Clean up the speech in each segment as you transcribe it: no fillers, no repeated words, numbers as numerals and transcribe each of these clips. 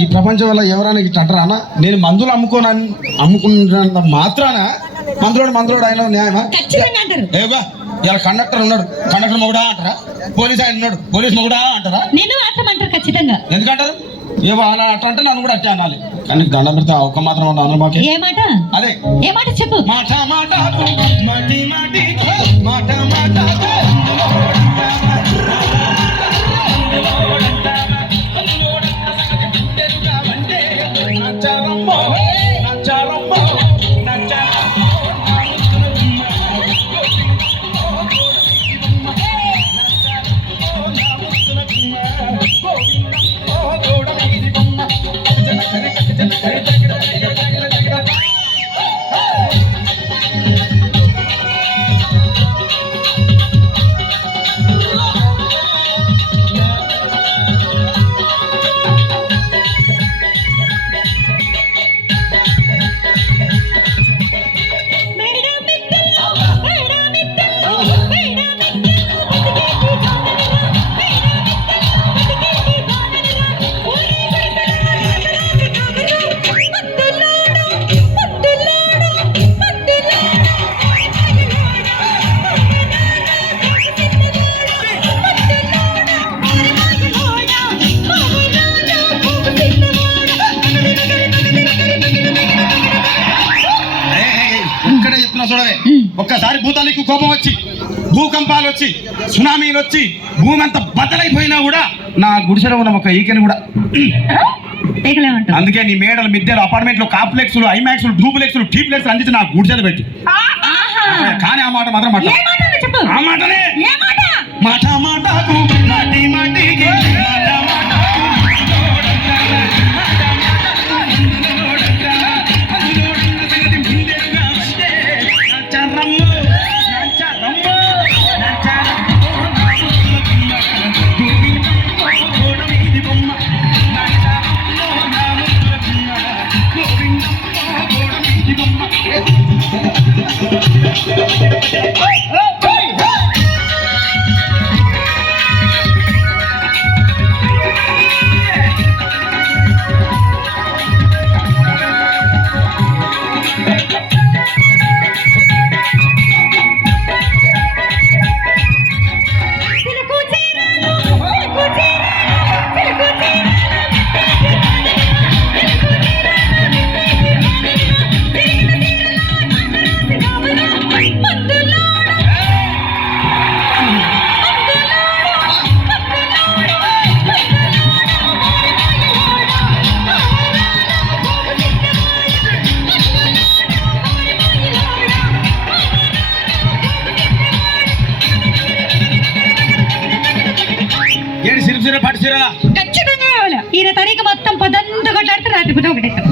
ఈ ప్రపంచం వల్ల ఎవరైనా ఇట్లా అంటారా? నేను మందులు అమ్ముకున్నంత మాత్రాన మందులోడు ఆయన న్యాయమా? ఏవా ఇలా కండక్టర్ ఉన్నాడు, కండక్టర్ మొగుడా అంటారా? పోలీస్ ఆయన ఉన్నాడు, పోలీస్ మొగుడా అంటారా? నేను అట్లా ఖచ్చితంగా. ఎందుకంటారు? ఏవో అలా అట్లా అంటే నన్ను కూడా అట్టే అనాలి. కానీ దండం పెడితే ఒక్క మాత్రం అందరూ మాకే ఏ మాట? అదే ఏ మాట చెప్పు. మాట మాట మాటి మాటి మాట మాట చూడవే. ఒక్కసారి భూతానికి కోపం వచ్చి, భూకంపాలు వచ్చి, సునామీలు వచ్చి, భూమి అంతా బద్దలైపోయినా కూడా నా గుడిసెలో ఉన్న ఒక ఈకెని కూడా. అందుకే నీ మేడలు, మిద్దెలు, అపార్ట్మెంట్లు, కాంప్లెక్స్లు, ఐమాక్స్లు, డూప్లెక్స్లు, టీప్లెక్స్లు అందించి నా గుడిసెలు పెట్టి. కానీ ఆ మాట మాత్రం మాట ఆ మాటనే మాట మాటకు మాటి మాటికి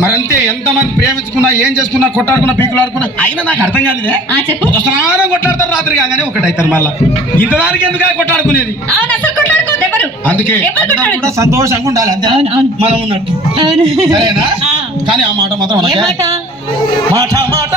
మరంతే. ఎంతమంది ప్రేమించుకున్నా, ఏం చేసుకున్నా, కొట్టాడుకున్నా, పీకులాడుకున్నా, అయినా నాకు అర్థం కాలేదే. స్నానం కొట్లాడతారు, రాత్రి కాగానే ఒకటైతారు. మళ్ళా ఇంతదానికి ఎందుకు కొట్టాడుకునేది? అందుకే సంతోషంగా ఉండాలి, అంతే మనం ఉన్నట్టు. సరేనా? కానీ ఆ మాట మాత్రం మాట మాట మాట